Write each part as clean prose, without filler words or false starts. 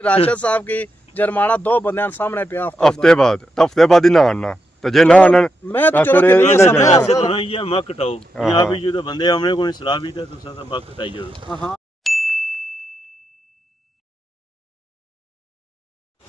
राशिद साहब की जुर्माना 2 बंदे सामने पे हफ्ते बाद ही ना आना तो जे ना आना मैं तो चलो कितनी समय ऐसे तो नहीं है मक कटाओ यहाँ भी जो तो बंदे हमने कोई सलाह भी था तो सा मक कटाई जो हां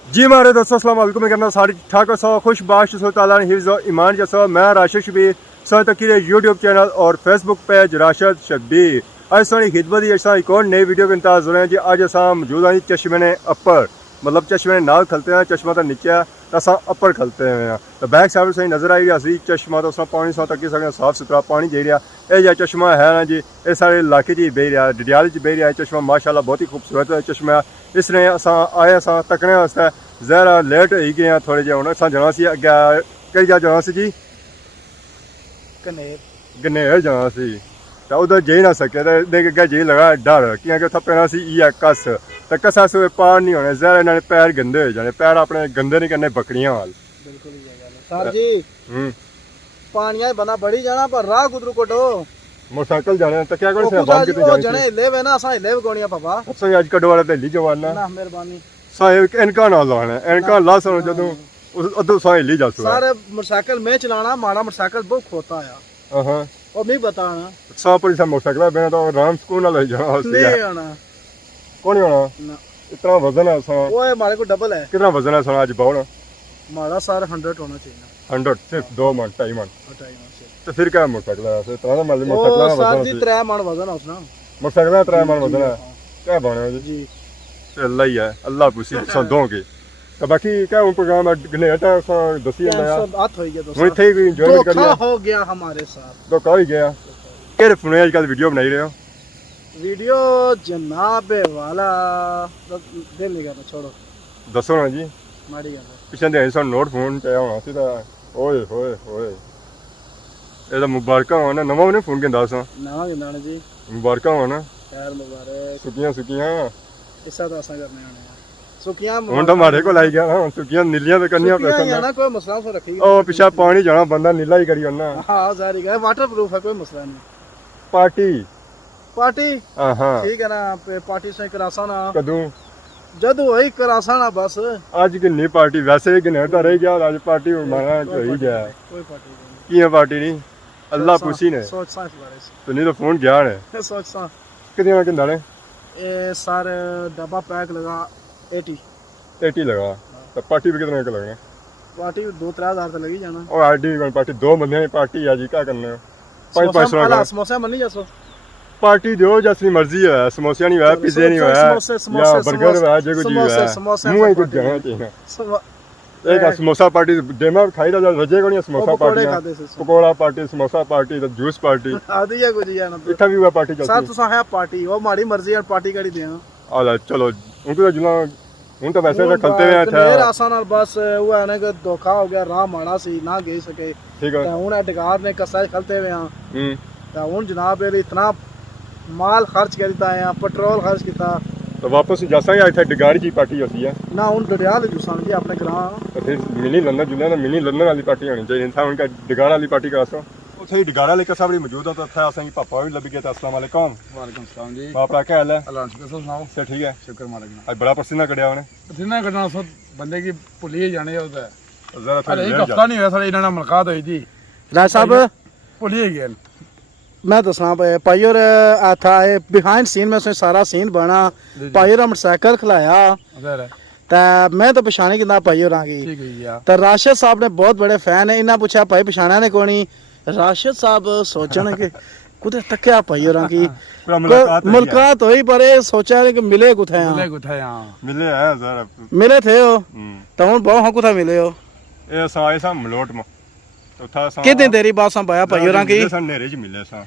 जी हमारे दोस्तों अस्सलाम वालेकुम मैं कहना सारी ठाक सो खुश बाश सो ताला ने हिफ्ज़ और ईमान जसो मैं राशिद शबीर सो तकीर यूट्यूब चैनल और फेसबुक पेज राशिद शबीर आज सोनी खिदमत ही असा एक और नई वीडियो के इंतजार हो रहे हैं जी अज असा मौजूद हैं चश्मे ने अपर मतलब चश्मे ने नाल खलते हैं चश्मा तो नीचे है तो असा अपर खलते हैं तो बैक साइड सही नजर आई रही चश्मा तो पानी सौ तक साफ सुथरा पानी दे रहा यह जो चश्मा है ना जी ये सारे इलाके च बह रहा डडियाल च बह रहा है चश्मा माशाल्लाह बहुत ही खूबसूरत चश्मा इसने असा आए असा तकने वास्ते जरा लेट हो गए हैं थोड़े जे हूँ असा जाना सी अगे कई जा जाना सी जी गनेर जाना सी तो उधर जा ना सके तो देख अगे जी लगा डर क्योंकि उतना पैना सी कस तो कसा से पार नहीं होने जहर इन्होंने पैर गंदे हो जाने पैर अपने गंदे नहीं करने बकरियां वाल बिल्कुल ही सर जी पानिया बना बड़ी जाना पर राह गुदरू कोटो मोटरसाइकिल जाने तो क्या करे बाम के जाने जने ले वे ना असा ले गोणिया पापा अच्छा आज कड वाला दिल्ली जवाना ना मेहरबानी साहेब इनका ना लाना इनका ला सो जदों अदो साहेब ली जा सो सारे मोटरसाइकिल में चलाना माड़ा मोटरसाइकिल बहुत खोता है हां और नहीं बताना 100% मोटरसाइकिल बिना तो आराम सुकून ना ले जाना नहीं आना कौन होना ना इतना वजन है सा ओए हमारे को डबल है कितना वजन है सा आज बावड़ा हमारा सर 100 होना चाहिए 100 सिर्फ 2 मन 2.5 मन हटाई ना से तो फिर क्या मोटरसाइकिल है फिर इतना मतलब ओ मोटरसाइकिल सर वजन जी 3 मन वजन है उसना मोटरसाइकिल 3 मन वजन है क्या बने जी जी अल्लाह ही है अल्लाह पूछी सा दोगे तो बाकी क्या वो प्रोग्राम गनेटा सा दसी आया हाथ हो गया वही थे कोई एंजॉय कर लिया हो गया हमारे साथ तो कह ही गया केरे फोन आजकल वीडियो बनाई रहे हो वीडियो जनाब वाला दिल नहीं करना छोड़ो दसो ना जी माड़ी गल पिछले दिन सा नोट फोन पे होना सी ओए होए होए ਇਹਦਾ ਮੁਬਾਰਕਾਂ ਹੋਣ ਨਵਾਂ ਉਹਨੇ ਫੋਨ ਕਿੰਦਾ ਸਾਂ ਨਵਾਂ ਕਿੰਦਾ ਜੀ ਮੁਬਾਰਕਾਂ ਹੋਣ ਖੈਰ ਮੁਬਾਰਕ ਸੁੱਕੀਆਂ ਸੁੱਕੀਆਂ ਇਸਾ ਤਾਂ ਅਸਾਂ ਕਰਨੇ ਆਣੇ ਸੁੱਕੀਆਂ ਹੁਣ ਤਾਂ ਮਾਰੇ ਕੋਲ ਆਈ ਗਿਆ ਨਾ ਹੁਣ ਸੁੱਕੀਆਂ ਨੀਲੀਆਂ ਤੇ ਕਰਨੀਆਂ ਪੈਸਾ ਨਾ ਕੋਈ ਮਸਲਾ ਸੋ ਰੱਖੀ ਉਹ ਪਿਛਾ ਪਾਣੀ ਜਾਣਾ ਬੰਦਾ ਨੀਲਾ ਹੀ ਕਰੀ ਉਹਨਾਂ ਹਾਂ ਜ਼ਾਰੀ ਗਾ ਵਾਟਰਪ੍ਰੂਫ ਹੈ ਕੋਈ ਮਸਲਾ ਨਹੀਂ ਪਾਰਟੀ ਹਾਂ ठीक है ना पार्टी से करासा ना ਕਦੋਂ जद वही करासा ना बस ਅੱਜ ਕਿੰਨੀ ਪਾਰਟੀ ਵੈਸੇ ਕਿੰਨੇ ਤਾਂ ਰਹਿ ਗਿਆ ਅੱਜ ਪਾਰਟੀ ਮਾਰਾ ਹੋਈ ਗਿਆ कोई पार्टी नहीं ਕੀ ਪਾਰਟੀ ਨਹੀਂ ਅੱਲਾ ਪੁੱਛੀ ਨੇ सोच सा इस बारे ਤੇ ਨਹੀਂ ਤਾਂ ਫੋਨ ਗਿਆ ਨੇ से सोच सा ਕਿੰਨੇ ਕਿੰਦਾ ਨੇ ये सारे डब्बा पैक लगा 80 80 लगा तो पार्टी भी कितने का लगना पार्टी 2-3 हज़ार तो लगी जाना और आईडी कौन पार्टी दो बंदे की पार्टी है जी क्या करना है 500 का समोसा मन नहीं जैसो पार्टी दो जैसी मर्जी है समोसा नहीं हुआ पिज़्ज़ा नहीं हुआ या बर्गर हुआ जो कुछ हुआ मुंह ही कुछ जाना चाहिए एक समोसा पार्टी डेमा खाई रहा रजे को नहीं samosa party pakora party samosa party तो जूस पार्टी आदि है कुछ जाना इतना भी हुआ पार्टी सर तो है पार्टी वो हमारी मर्जी है पार्टी करी दे आला चलो उनको तो जुला उन तो वैसे खलते हुए था मेरा आसान बस वो है ना कि धोखा हो गया राह माड़ा सी ना गए सके ठीक है हूं डकार ने कसा खलते हुए हां तो हूं जनाब इतना माल खर्च कर दिता है पेट्रोल खर्च किया तो वापस जैसा ही आया था डिगाड़ी की पार्टी होती है ना उन डडियाल जुसान जी अपने ग्राम तो फिर मिनी लंदन जुलिया ना मिनी लंदन वाली पार्टी होनी चाहिए था उनका डिगाड़ा वाली पार्टी करा सो उथे डिगाड़ा लेकर सब मौजूद है तो था असें पापा भी लग गया था अस्सलाम वालेकुम वालेकुम सलाम जी बापरा क्या हाल है अल्लाह शुक्र सुनाओ सब ठीक है शुक्र मालिक आज बड़ा पसीना कड़िया उन्हें पसीना कटना सब बंदे की भुलिए जाने होता है जरा थोड़ा एक हफ्ता नहीं हुआ सारे इन्होंने मुलाकात हुई थी राज साहब भुलिए गए मैं दसना पाइयोर था बिहाइंड सीन में उसने सारा सीन बना पाइयोर मोटरसाइकिल खिलाया तो मैं तो पछाने कि पाइयोर आ गई तो राशिद साहब ने बहुत बड़े फैन है इन्हें पूछा भाई पछाना ने कोनी राशिद साहब सोचने के कुछ तक्या पाइयोर की मुलाकात हुई पर सोचा कि मिले कुछ मिले हैं जरा मिले थे हो तो हम बहुत कुछ मिले हो ये साए सा मलोट में तो था सा कितने देरी बाद सा पाया पाइयोर की सा नेरे ज मिले सा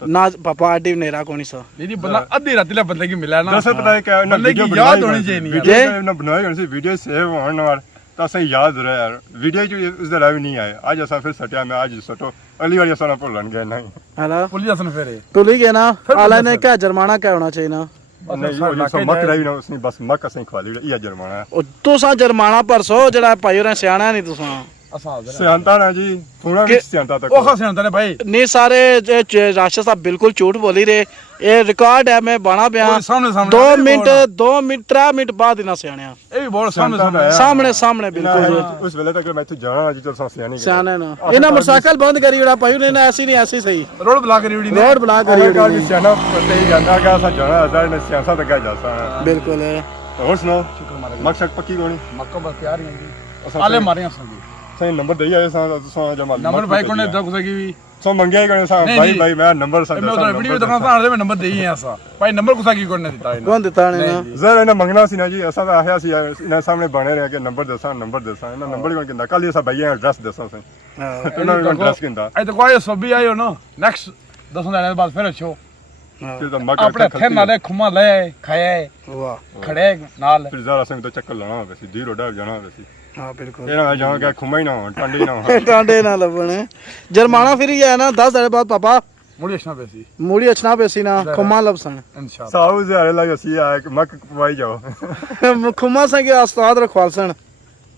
ना पापा आडी नेरा कोनी सा यदि बंदा आधी रात ले बंदे की मिला ना दरअसल पता है क्या ना बंदे की याद होनी चाहिए नहीं वीडियो ना बनाई होनी सी वीडियो सेव होने वाला तो असें याद रहा यार वीडियो जो उस दिन भी नहीं आए आज असा फिर सटिया में आज सटो अगली बार असा ना भूलन गए नहीं हेलो पुलिस ने फेरे तो ली गया ना आला ने क्या जुर्माना क्या होना चाहिए ना नहीं वो सब मक रही ना उसने बस मक असें खवा ली ये जुर्माना है ओ तो सा जुर्माना परसो जड़ा पाइयों ने सियाना नहीं तुसा ਅਸਾਂ ਹਾਜ਼ਰ ਸਿਆਣਤਾ ਨਾ ਜੀ ਥੋੜਾ ਵੀ ਸਿਆਣਤਾ ਤੱਕ ਉਹ ਖਾਸੇ ਹੁੰਦੇ ਨੇ ਭਾਈ नहीं सारे राशिद साहब बिल्कुल झूठ बोल ही रहे ये रिकॉर्ड है मैं बना पिया ਉਹ ਸਾਹਮਣੇ 2 मिनट 3 मिनट बाद इना सियाने ਇਹ ਵੀ ਬਹੁਤ ਸਾਹਮਣੇ सामने बिल्कुल जी ਉਸ ਵੇਲੇ ਤੱਕ ਮੈਂ ਇੱਥੇ ਜਾਣਾ ਜੀ ਤਾਂ ਸਿਆਣੀ सियाने ना इना मोटरसाइकिल बंद करी उड़ा भाई ने ऐसी नहीं ऐसी सही ਰੋਡ ਬਲਾ ਕੇ ਰੀੜੀ रोड ब्लॉक करी ਗੱਲ उड़ी ਵੀ ਸਿਆਣਾ ਤੇ ਹੀ ਜਾਂਦਾ ਕਿ ਅਸਾਂ ਜਾਣਾ ਅਸਾਂ ਨੇ ਸਿਆਸਤ ਤੱਕ ਜਾਸਾ बिल्कुल है ਹੋਰ ਸੁਣਾਓ ਸ਼ੁਕਰ ਮਾਰੇ ਮਕਸਦ ਪੱਕੀ ਕੋਣੀ ਮੱਕਾ ਬਸ ਤਿਆਰ ਹੀ ਹੁੰਦੀ ਅਸਾਂ ਆਲੇ ਮਾਰੀਆਂ ਸੰਗੀ ਸਹੀ ਨੰਬਰ ਦੇਈ ਆਏ ਸਾਂ ਜਮਾ ਨੰਬਰ ਭਾਈ ਕੋਨੇ ਦੁੱਖ ਸਕੀ ਵੀ ਸੋ ਮੰਗਿਆ ਹੀ ਕਰੇ ਸਾਂ ਨਹੀਂ, ਭਾਈ ਨਹੀਂ। ਭਾਈ ਮੈਂ ਨੰਬਰ ਸਾਂ ਮੈਂ ਉਹ ਵੀਡੀਓ ਦਿਖਾਉਣਾ ਤਾਂ ਆਲੇ ਨੰਬਰ ਦੇਈ ਹੈ ਅਸਾਂ ਭਾਈ ਨੰਬਰ ਕੁਸਾ ਕੀ ਕੋਨੇ ਦਿੱਤਾ ਇਹਨੇ कौन देता ने ना ਜ਼ਰਾ ਇਹਨਾਂ ਮੰਗਣਾ ਸੀ ਨਾ ਜੀ ਅਸਾਂ ਤਾਂ ਆਖਿਆ ਸੀ ਇਹਨਾਂ ਸਾਹਮਣੇ ਬਣੇ ਰਹਿ ਕੇ ਨੰਬਰ ਦੱਸਾਂ ਇਹਨਾਂ ਨੰਬਰ ਹੀ ਕਿੰਦਾ ਕੱਲ ਹੀ ਅਸਾਂ ਭਾਈਆਂ ਐਡਰੈਸ ਦੱਸਾਂ ਸੀ ਇਹਨਾਂ ਨੂੰ ਐਡਰੈਸ ਕਿੰਦਾ ਇਹ ਤਾਂ ਕੋਈ ਸਭੀ ਆਇਓ ਨਾ ਨੈਕਸਟ 10 ਦਿਨਾਂ ਬਾਅਦ ਫਿਰ ਅੱਛੋ ਤੇ ਤਾਂ ਮੱਕ ਆਪਣੇ ਥੇ ਨਾਲੇ ਖੁਮਾ ਲੈ ਖਾਇਆ वाह ਖੜੇ ਨਾਲ ਫਿਰ ਜ਼ਰਾ ਸਿੰਘ ਤੋਂ ਚੱਕਰ ਲਾਣਾ ਹੋਵੇ ਸੀ ਦੀ ਰੋਡਾ ਜਾਣਾ ਹੋਵੇ ਸੀ हां बिल्कुल ਇਹਨਾਂ ਜਾਣਾ ਕਿ ਖੁਮਾ ਹੀ ਨਾ ਹੋਣ ਟੰਡੇ ਹੀ ਨਾ ਹੋਣ टांडे ना लबने जुर्माना फिर ही है ना 10 दिन बाद पापा ਮੁੜੀ ਅਸ਼ਨਾ ਪੈਸੀ मूड़ी अच्छना पेसी ना खुमा लबसन ਇਨਸ਼ਾਅੱਲਾ ਸਾਊ ਜ਼ਿਆਰੇ ਲੱਗ ਸੀ ਆ ਕਿ ਮੱਕ ਪਵਾਈ ਜਾਓ खुमा से के उस्ताद रखवालसन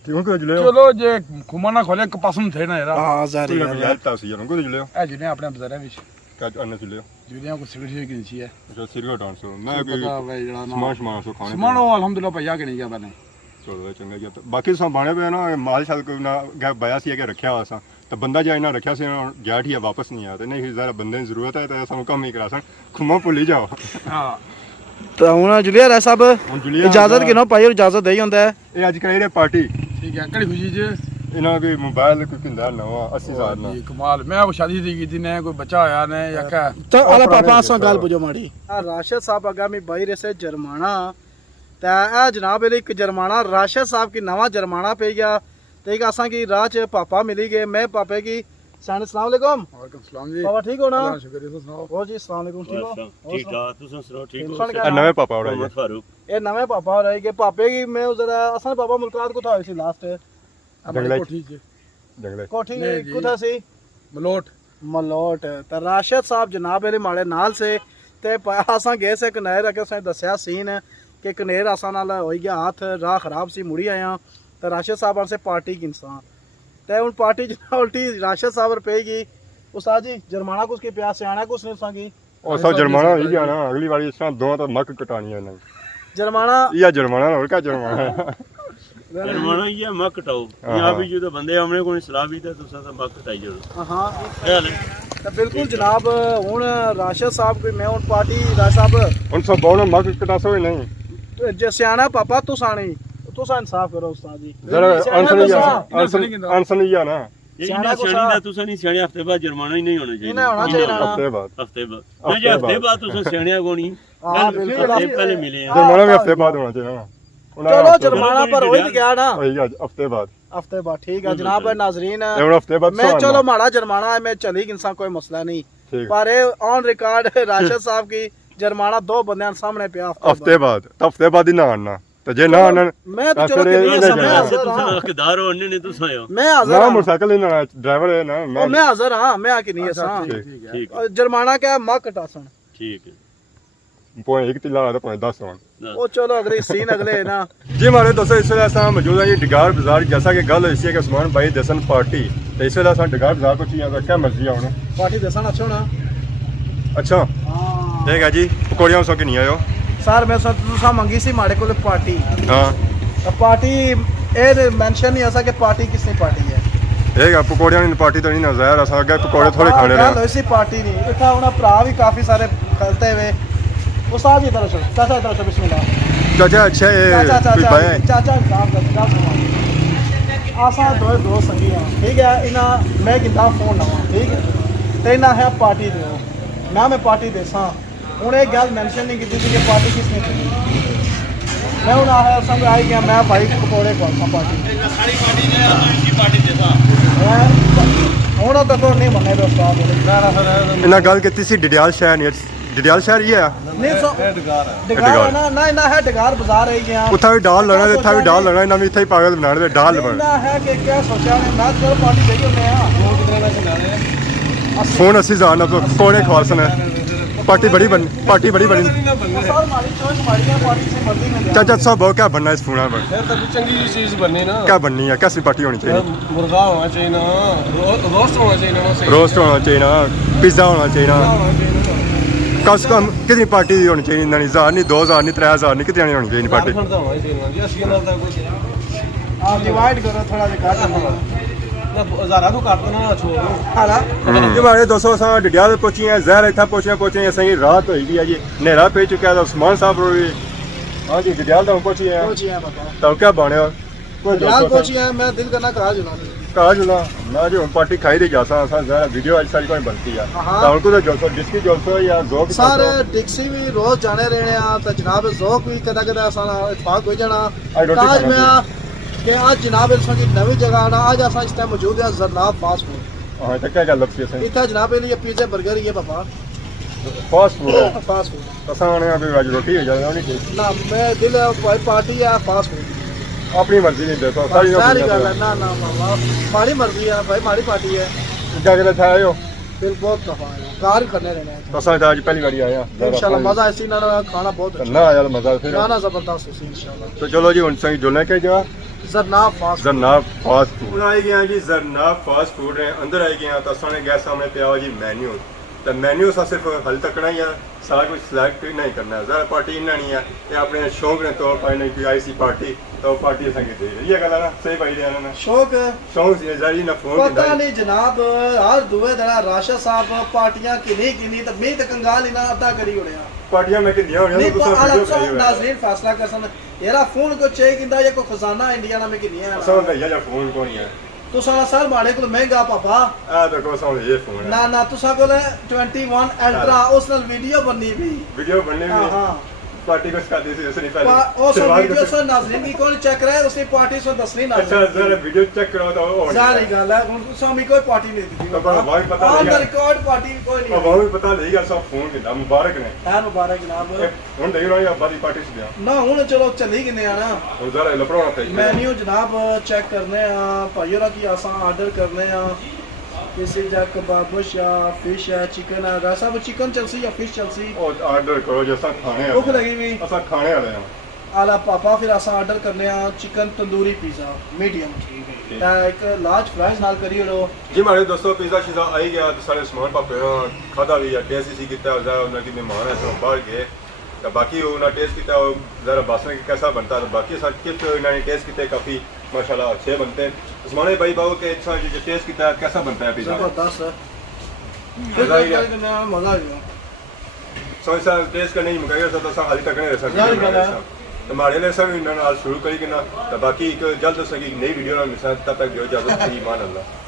ਕਿਉਂ ਕਿ ਜੁਲਿਓ ਚਲੋ ਜੇ ਖੁਮਾ ਨਾ ਖੋਲੇ ਕਪਸਨ ਥੇ ਨਾ ਯਾਰ हां जारी ਕੋਈ ਨਾ ਤਾਂ ਸੀ ਯਾਰ ਕੋਈ ਜੁਲਿਓ ਇਹ ਜਿਹਨੇ ਆਪਣੇ ਬਜ਼ਾਰਾਂ ਵਿੱਚ ਕੱਜ ਅੰਨ ਜੁਲਿਓ ਜਿਹੜੀਆਂ ਕੋ ਸਿਗਰਟ ਕੀ ਸੀ ਹੈ ਜੋ ਸਿਰਗਾ ਡਾਂਸ ਮੈਂ ਕੋਈ ਪਤਾ ਵੇ ਜਿਹੜਾ ਨਾ ਸਮਾਨ ਸੋ ਖਾਣੇ ਸਮਾਨੋ ਅਲਹਮਦੁਲਿਲਾ ਭਈਆ ਕਿ ਨਹੀਂ ਗਿਆ ਬਨੇ ਚਲੋ ਚੰਗਾ ਜੀ ਬਾਕੀ ਸਾਂ ਬਾਣੇ ਪਏ ਨਾ ਮਾਲ ਸ਼ਾਲ ਕੋਈ ਨਾ ਬਾਇਆ ਸੀ ਕਿ ਰੱਖਿਆ ਹੋਇਆ ਸਾਂ ਤਾਂ ਬੰਦਾ ਜਾਂ ਇਹਨਾਂ ਰੱਖਿਆ ਸੀ ਗਿਆ ਠੀਕ ਹੈ ਵਾਪਸ ਨਹੀਂ ਆਇਆ ਤੇ ਨਹੀਂ ਜ਼ਰਾ ਬੰਦੇ ਦੀ ਜ਼ਰੂਰਤ ਹੈ ਤਾਂ ਸਾਨੂੰ ਕੰਮ ਹੀ ਕਰਾ ਸਨ ਖੁਮਾ ਭੁੱਲੀ ਜਾਓ ਹਾਂ तो हुन जुलिया रे साहब ਹੁਣ ਜੁਲਿਆ इजाजत किनो पाई और इजाजत दे ही हुंदा है ਇਹ ਅੱਜ ਕਰਾਈ ਰੇ ਪਾਰਟੀ ਠੀਕ ਹੈ ਕਿਹੜੀ ਖੁਸ਼ੀ ਚ ਇਹਨਾਂ ਕੋਈ ਮੋਬਾਈਲ ਕੋਈ ਕਿੰਦਾ ਨਵਾਂ 80000 ਨਾਲ ਜੀ ਕਮਾਲ ਮੈਂ ਉਹ ਸ਼ਾਦੀ ਦੀ ਕੀਤੀ ਨੇ ਕੋਈ ਬੱਚਾ ਆਇਆ ਨੇ ਜਾਂ ਕਾ तो अला पापा असा गाल बुझो माड़ी राशिद साहब आगामी 22 रे से जुर्माना ते ए जनाब इले एक जुर्माना राशिद साहब की नवा जुर्माना पे गया ते एक असा की राह च पापा मिली गए मैं पापे की अस्सलाम वालेकुम ਵਾਲੇਕੁਮ ਸਲਾਮ ਜੀ पापा ठीक हो ना ਅੱਲਾਹ ਸ਼ੁਕਰ ਤੁਸੀਂ ਸੁਣਾਓ हो जी अस्सलाम वालेकुम ठीक हो ਠੀਕ ਠਾਕ ਤੁਸੀਂ ਸੁਣਾਓ ਠੀਕ ਹੋ टेंशन ਇਹ क्या ਨਵੇਂ ਪਾਪਾ ਉੜਾ ਮੁਹੰਮਦ ਫਾਰੂਕ ये नवे पापा हो रहे के पापे की मैं जरा असा पापा मुलाकात को था सी लास्ट ਆਪਣੇ ਜੰਗਲੇ ਕੋਠੀ ਚ ਜੰਗਲੇ कोठी नहीं जी। कुथा सी ਮਲੋਟ ਮਲੋਟ ਤੇ ਰਾਸ਼ਦ ਸਾਹਿਬ ਜਨਾਬ ਇਹਦੇ ਮਾੜੇ ਨਾਲ ਸੇ ਤੇ ਅਸਾਂ ਗਏ ਸੇ ਕਨੇਰ ਅਕੇ ਸਾਂ ਦੱਸਿਆ ਸੀਨ ਕਿ ਕਨੇਰ ਅਸਾਂ ਨਾਲ ਹੋਈ ਗਿਆ ਹੱਥ ਰਾਹ ਖਰਾਬ ਸੀ ਮੁੜੀ ਆਇਆ ਤੇ ਰਾਸ਼ਦ ਸਾਹਿਬ ਆਸੇ ਪਾਰਟੀ ਕਿਨਸਾਂ ਤੇ ਹੁਣ ਪਾਰਟੀ ਜਨਾ ਉਲਟੀ ਰਾਸ਼ਦ ਸਾਹਿਬ ਰੁਪਏਗੀ ਉਸਤਾਦ ਜੀ ਜੁਰਮਾਨਾ ਕੁਸ ਕੇ ਪਿਆ ਸਿਆਣਾ ਕੁਸ ਨੇ ਸੰਗੀ ਉਹ ਸਭ ਜੁਰਮਾਨਾ ਹੀ ਜਾਣਾ ਅਗਲੀ ਵਾਰੀ ਇਸ ਤਰ੍ਹਾਂ ਦੋ ਤਾਂ ਮੱਕ ਕਟਾਣੀ ਹੈ ਇਹਨਾਂ ਜੁਰਮਾਨਾ ਇਹ ਜੁਰਮਾਨਾ ਹੋਰ ਕਾ ਜੁਰਮਾਨਾ ਜਰਮਾਨਾ ਇਹ ਮੱਕ ਕਟਾਓ यहाँ भी जो तो बंदे हमने कोई सलाह भी था तुसा तो मक्क कटाई जरूर ਹਾਂ ख्याल है ਤੇ ਬਿਲਕੁਲ ਜਨਾਬ ਹੁਣ ਰਾਸ਼ਦ ਸਾਹਿਬ ਕੋਈ ਮੈਂ ਹੁਣ ਪਾਰਟੀ ਰਾਸ਼ਦ ਸਾਹਿਬ ਹੁਣ ਸਭ ਬਹੁਤ ਮੱਕ ਕਟਾ ਸੋਏ ਨਹੀਂ ਜੇ ਸਿਆਣਾ ਪਾਪਾ ਤੂੰ ਸਾਣੀ ਤੂੰ ਸਾ ਇਨਸਾਫ ਕਰੋ ਉਸਤਾਦ ਜੀ ਜ਼ਰਾ ਸਿਆਣਾ ਦੱਸੋ। ਅਨਸਨ ਹੀ ਆ ਨਾ ये सियाना ना को सियानी सा- दा तुसा नहीं सियाने हफ्ते बाद जुर्माना ही नहीं होना चाहिए इन्हें होना चाहिए ना। ਹਫਤੇ ਬਾਅਦ हफ्ते बाद नहीं जी हफ्ते बाद तुसा सियाने को नहीं हाँ, बिल्कुल। हफ्ते पहले मिले हैं ਜੁਰਮਾਨਾ ਵੀ ਹਫਤੇ ਬਾਅਦ ਹੋਣਾ ਚਾਹੀਦਾ ਨਾ ਚਲੋ ਜੁਰਮਾਨਾ ਪਰ ਹੋ ਹੀ ਗਿਆ ਨਾ ਹੋਈ ਅੱਜ ਹਫਤੇ ਬਾਅਦ ਹਫਤੇ ਬਾਅਦ ਠੀਕ ਹੈ ਜਨਾਬ ਨਾਜ਼ਰੀਨ ਇਹ ਹੁਣ ਹਫਤੇ ਬਾਅਦ मैं ਸੁਹਾਣਾ। चलो माड़ा जुर्माना है मैं चली इंसान कोई मसला नहीं ठीक। पर ऑन रिकॉर्ड राशिद साहब की जुर्माना 2 बंदे सामने पे ਹਫਤੇ ਬਾਅਦ ਤਾਂ ਹਫਤੇ ਬਾਅਦ ਹੀ ਨਾ ਆਣਾ ਤੇ ਜੇ ਨਾ ਆਣਾ मैं तो चलो फिर कितनी ये समय जाना। वैसे हाजिर तुसा हाँ। हकदार हो अन्य ने तुसा हो मैं ਨਾ हाजिर हाँ। मोटरसाइकिल ही ना ड्राइवर है ना ओ, मैं हाजिर हाँ मैं आके नहीं है सा ठीक। ठीक है जुर्माना क्या है माँ कटासन ठीक है ਪੋਏ ਇੱਕ ਤਿਲਾ ਦਾ ਪੋਏ 10 ਹੋਣ वो चलो अगले सीन अगले है ना जी हमारे दोस्तों इस वेला असां मौजूद हैं जी डिगार बाजार जैसा कि गल होई सी कि उस्मान भाई दसन पार्टी ते इस वेला असां डिगार बाजार को चाहिए क्या मर्जी आउण पार्टी दसन अच्छा ना अच्छा हाँ ठीक है जी पकौड़ियां सो के नहीं आयो सर मैं सब तुसा मंगी सी माड़े को पार्टी हां पार्टी ए मेंशन नहीं ऐसा कि पार्टी किसने पार्टी है ठीक है पकौड़ियां की पार्टी तो नहीं ना ज़ाहिर असां अगे पकौड़े थोड़े खाने गल ने होई सी पार्टी नहीं इतना होना भरा भी काफी सारे खलते हुए उस्ताद जी तरफ से चाचा तरफ से बिस्मिल्लाह चाचा अच्छा ये चाचा कोई चाचा बाया है चाचा काम कर काम सुना आसा दो संगी हां ठीक है इना मैं किंदा फोन लावा ठीक है ते इना है पार्टी दो मैं पार्टी देसा हुन एक गल मेंशन नहीं की थी कि पार्टी किसने की मैं हुन आया सब आई गया मैं भाई पकोड़े कौन सा पार्टी सारी पार्टी ने इसकी पार्टी देसा हुन तो तो नहीं मने दो उस्ताद इना गल कीती सी डिडियाल शहर नहीं डिडियाल शहर ही है नहीं सो डगार है ना ना है डगार बाजार है गया उत्था भी डाल लेना ते इत्था भी डाल लेना इना भी इत्थे ही पागल बनाने ते डाल बन ना है कि क्या सोचा ने मैं चलो पार्टी देगी मैं हां फोन 80000 ना तो पकौड़े खवासन है पार्टी बड़ी बनी सर हमारी चॉइस हमारी है, पार्टी से मर्जी में चाचा साहब बहुत क्या बनना है इस फोन पर फिर तो कुछ चंगी चीज बननी ना क्या बननी है कैसी पार्टी होनी चाहिए मुर्गा होना चाहिए ना रोस्ट होना चाहिए ना सही रोस्ट होना चाहिए ना पिज्जा होना चाहिए ना होना चाहिए ना कम से कम कितनी पार्टी होनी चाहिए इन्ना नहीं 1000 नहीं 2000 नहीं 3000 नहीं कितनी होनी चाहिए पार्टी झारखंड का होना चाहिए ना जी असली ना कुछ आप डिवाइड करो थोड़ा दिखा दो हज़ारा तो काटो ना छोड़ो हाला जी हमारे दोस्तों असां डिडियाल पहुंची हैं जहर इतना पहुंचे हैं सही रात होई गई है जी नेरा पे चुका है उस्मान साहब रो हाँ जी डिडियाल तो पहुंची हैं पहुंची है बाबा तो क्या बने कोई यार पहुंची है मैं दिल करना कहा जुला कहा जुला ना जो पार्टी खाई रही जासा असां जहर वीडियो आज सारी कोई बनती है हाँ। तो उनको तो जोसो डिस्की जोसो या जोक सर डिक्सी भी रोज जाने रहने आ तो जनाब जोक भी कदा कदा असां इत्फाक हो जाना आज रोटी आज खाना मैं कि आज जनाब इस की नवी जगह आना आज असां इस टाइम मौजूद है जरनाब फास्ट फूड हाँ तो क्या गल लपसी सही इतना जनाब ये पिज्जा बर्गर ये बाबा फास्ट फूड है फास्ट फूड असां आने अभी आज रोटी हो जाए होनी चाहिए ना मैं दिल भाई पार्टी है फास्ट फूड अपनी मर्जी नहीं देता सारी सारी गल है ना ना बाबा हमारी मर्जी है भाई हमारी पार्टी है क्या करे था आयो दिल बहुत दफा है कार करने रहने हैं तो असां आज पहली बारी आया इंशाल्लाह मजा ऐसी ना खाना बहुत अच्छा ना आया मजा फिर खाना जबरदस्त है इंशाल्लाह तो चलो जी उन सही जो लेके जा जरनाब फास्ट जरनाब फास्ट फूड आई गया जी जरनाब फास्ट फूड है अंदर आई गया तो सामने गैस सामने पे आओ जी मेन्यू तो मेन्यू सा सिर्फ हल तकना ही है सारा कुछ सिलेक्ट नहीं करना है ज़्यादा पार्टी इन्ना नहीं है ये अपने शौक ने तौर पर नहीं कोई आई सी पार्टी तो पार्टी असें दे ये गल है ना सही भाई देना ना शौक शौक से जारी ना फोन पता नहीं जनाब हर दुए दड़ा राशा साहब पार्टियां किनी तो मैं तो कंगाल इना अदा करी उड़िया पार्टियां में किन्नियां होनी नहीं तो पर वीडियो अलग सही हो नाज़रीन फैसला कर सन यारा फोन को चेक इंदा ये को खजाना इंडिया ना में किनिया असां भैया जा फोन को नहीं है तो सारा सर माड़े को महंगा पापा आ तो को सामने ये फोन है ना ना तुसा को 21 अल्ट्रा उस नाल वीडियो बननी भी वीडियो बनने हां में हां पार्टी को सिखाती थी उसने पहले और सब वीडियो से नाज़रीन की कौन चेक रहा है उसने पार्टी से दसनी ना अच्छा जरा वीडियो चेक करो तो और सारी गल है हुन स्वामी कोई पार्टी नहीं दी तो बड़ा भाई पता ऑन द नहीं रिकॉर्ड पार्टी कोई अब नहीं हमें पता नहीं कि सब फोन के नाम मुबारक ने है मुबारक जनाब ਹੁਣ ਦੇਖ ਰਹੀ ਆ ਬਾਦੀ ਪਾਰਟੀ ਸੇ ना हुन चलो चली किने आना ਹੁਣ ਜ਼ਰਾ ਲਪੜਾਉਣਾ ਤੇ मेन्यू जनाब चेक करने आ भाइयों की आसा ऑर्डर करने आ किसी जा कबाबश या फिश या चिकन है रासा वो चिकन चलसी या फिश चलसी ਉਹ ਆਰਡਰ ਕਰੋ ਜੈਸਾ ਖਾਣੇ भूख लगी हुई ਅਸਾਂ ਖਾਣੇ ਵਾਲੇ ਆ आला पापा फिर आसा ऑर्डर करने आ चिकन तंदूरी पिज़्ज़ा मीडियम एक लार्ज फ्राइज नाल करी लो जी हमारे दोस्तों पिज़्ज़ा शिज़ा आई गया तो सारे सामान पापे खादा भी या टेस्ट सी किया ज़रा उन्हें कि मेहमान है सब बाहर गए तो बाकी उन्हें टेस्ट किया ज़रा बासन के कैसा बनता है तो बाकी सब किट इन्होंने टेस्ट किए काफ़ी माशाल्लाह अच्छे बनते हैं उस्मान भाई बाबू के अच्छा जो टेस्ट किया कैसा बनता है पिज़्ज़ा जबरदस्त मज़ा आ गया मजा आ गया सो ऐसा टेस्ट करने की मुकाबले तो असा हाली तक नहीं रह जारी गल है। सकते हमारे लिए सब इन्होंने आज शुरू करी कि ना तो बाकी एक जल्द सकी नई वीडियो ना मिलता तब तक जो इजाज़त ईमान अल्लाह